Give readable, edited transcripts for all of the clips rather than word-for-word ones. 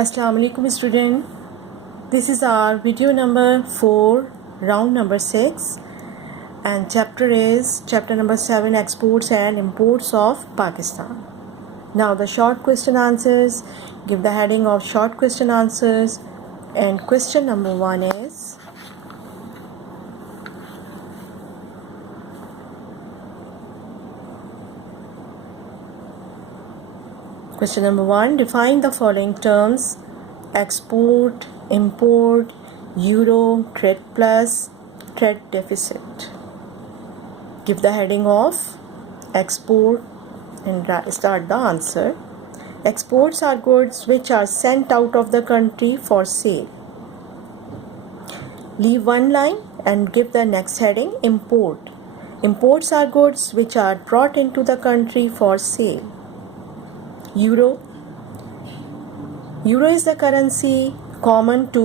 Assalamu alaikum student. This is our video number 4, round number 6, and chapter is chapter number 7, exports and imports of Pakistan. Now the short question answers, give the heading of short question answers, and question number 1 is question number 1, define the following terms: export, import, euro, trade plus, trade deficit. Give the heading of export and start the answer. Exports are goods which are sent out of the country for sale. Leave one line and give the next heading: import. Imports are goods which are brought into the country for sale. Euro. Euro is the currency common to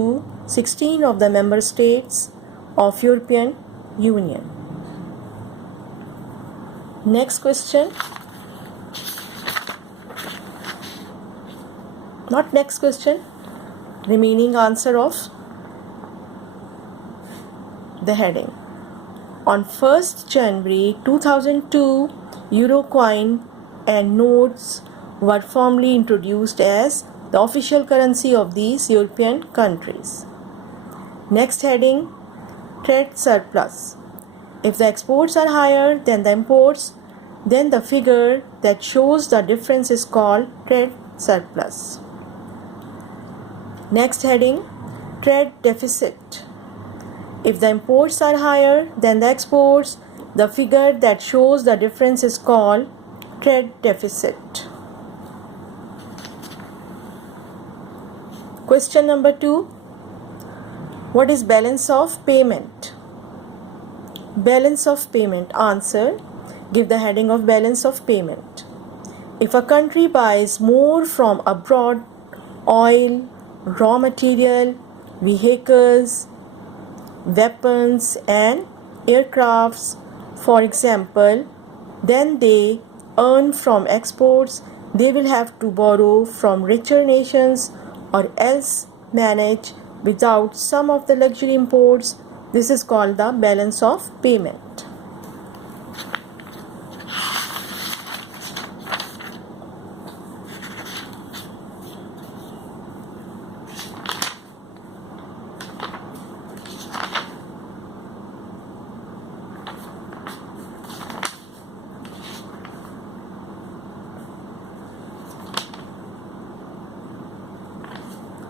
16 of the member states of European Union. Next question. Not next question. Remaining answer of the heading. On 1st January 2002, Euro coin and notes were formally introduced as the official currency of these European countries. Next heading, trade surplus. If the exports are higher than the imports, then the figure that shows the difference is called trade surplus. Next heading, trade deficit. If the imports are higher than the exports, the figure that shows the difference is called trade deficit. Question number 2. What is balance of payment? Balance of payment. Answer. Give the heading of balance of payment. If a country buys more from abroad, oil, raw material, vehicles, weapons and aircrafts, for example, then they earn from exports, they will have to borrow from richer nations or else manage without some of the luxury imports. This is called the balance of payment.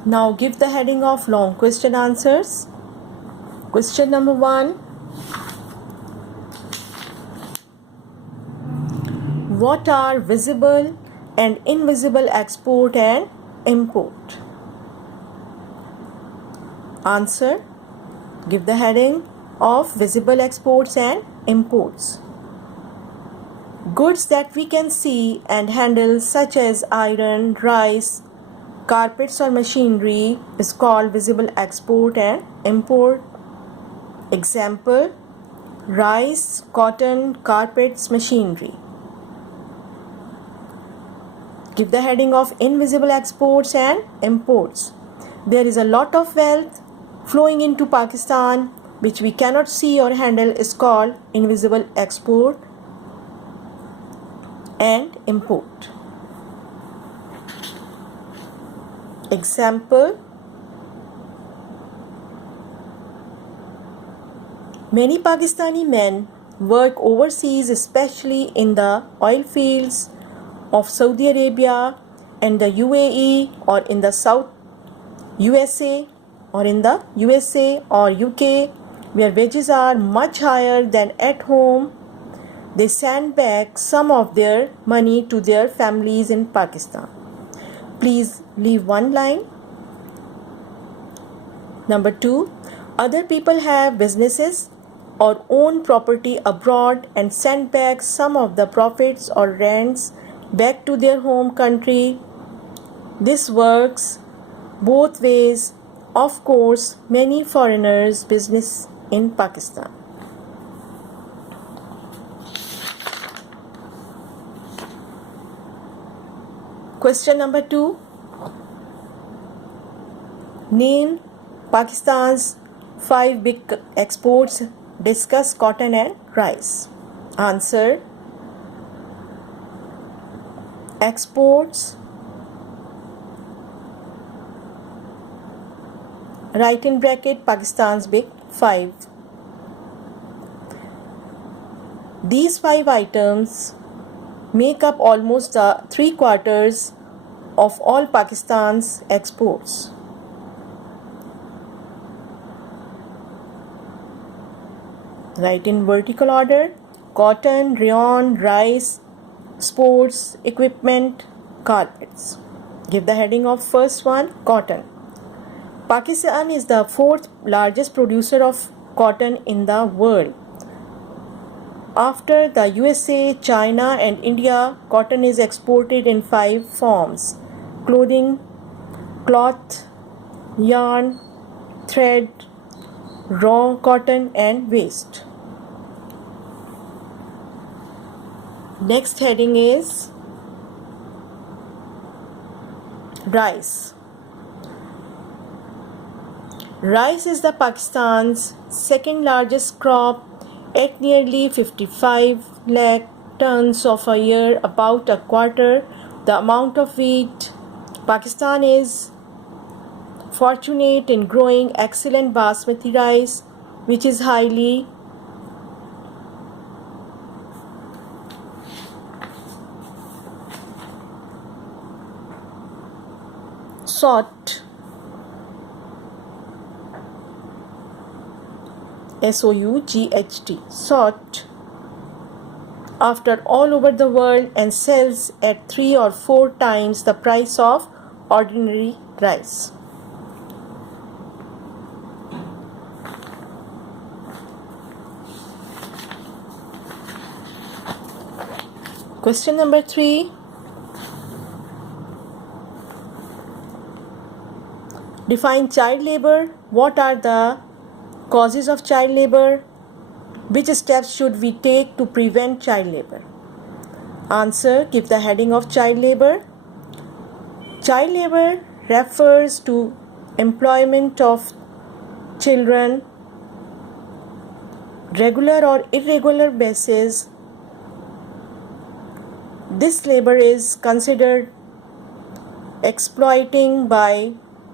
Now give the heading of long question answers. Question number 1. What are visible and invisible export and import? Answer. Give the heading of visible exports and imports. Goods that we can see and handle, such as iron, rice, carpets or machinery, is called visible export and import. Example: rice, cotton, carpets, machinery. Give the heading of invisible exports and imports. There is a lot of wealth flowing into Pakistan which we cannot see or handle, is called invisible export and import. Example: many Pakistani men work overseas, especially in the oil fields of Saudi Arabia and the UAE, or in the South USA, or in the USA or UK, where wages are much higher than at home. They send back some of their money to their families in Pakistan. Please leave one line. Number 2. Other people have businesses or own property abroad and send back some of the profits or rents back to their home country. This works both ways. Of course, many foreigners business in Pakistan. Question number 2. Name Pakistan's 5 big exports. Discuss cotton and rice. Answer: exports. Write in bracket Pakistan's big 5. These 5 items make up almost 3/4 of all Pakistan's exports. Write in vertical order: cotton, rayon, rice, sports equipment, carpets. Give the heading of first one: cotton. Pakistan is the 4th largest producer of cotton in the world. After the USA, China and India, cotton is exported in 5 forms: clothing, cloth, yarn, thread, raw cotton and waste. Next heading is rice. Rice is the Pakistan's 2nd largest crop at nearly 55 lakh tons of a year, about a quarter the amount of wheat. Pakistan is fortunate in growing excellent basmati rice, which is highly sought. Sought after all over the world and sells at 3 or 4 times the price of ordinary rice. Question number 3. Define child labor. What are the causes of child labor? Which steps should we take to prevent child labor? Answer: give the heading of child labor. Child labor refers to employment of children regular or irregular basis. This labor is considered exploiting by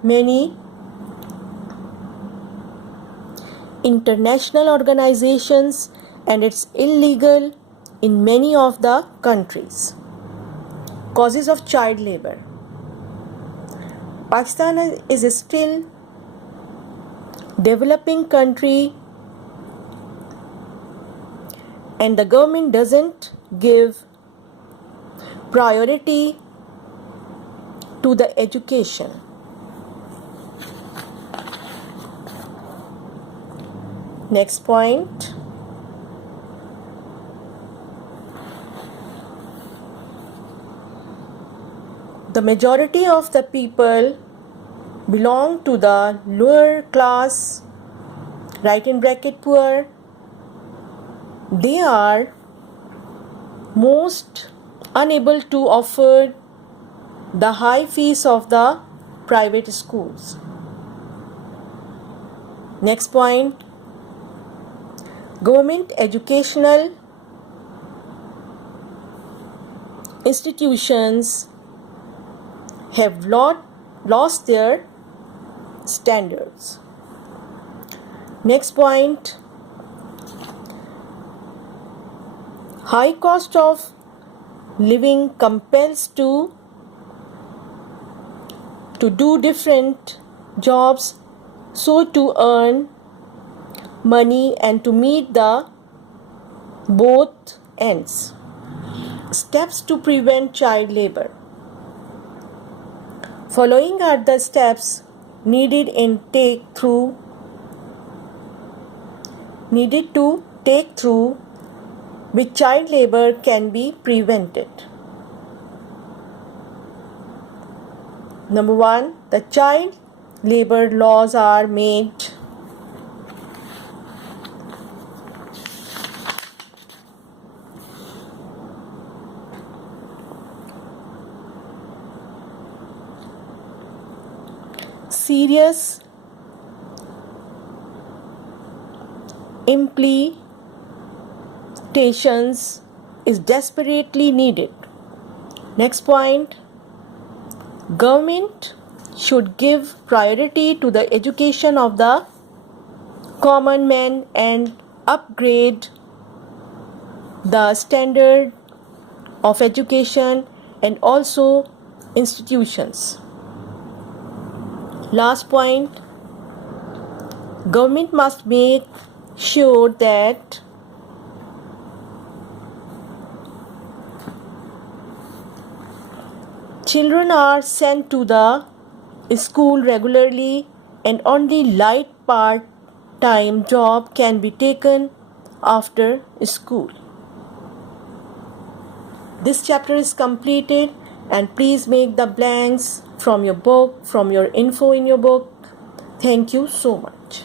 many international organizations, and it's illegal in many of the countries. Causes of child labor. Pakistan is still developing country, and the government doesn't give priority to the education. Next point. The majority of the people belong to the lower class, write in bracket poor. They are most unable to afford the high fees of the private schools. Next point. Government educational institutions have lost their standards. Next point. High cost of living compels to do different jobs so to earn money and to meet the both ends. Steps to prevent child labor. Following are the steps needed to take through which child labor can be prevented. Number 1. The child labor laws are made serious implications is desperately needed. Next point, government should give priority to the education of the common man and upgrade the standard of education and also institutions. Last point, government must make sure that children are sent to the school regularly and only light part-time job can be taken after school. This chapter is completed, and please make the blanks from your book, from your info in your book. Thank you so much.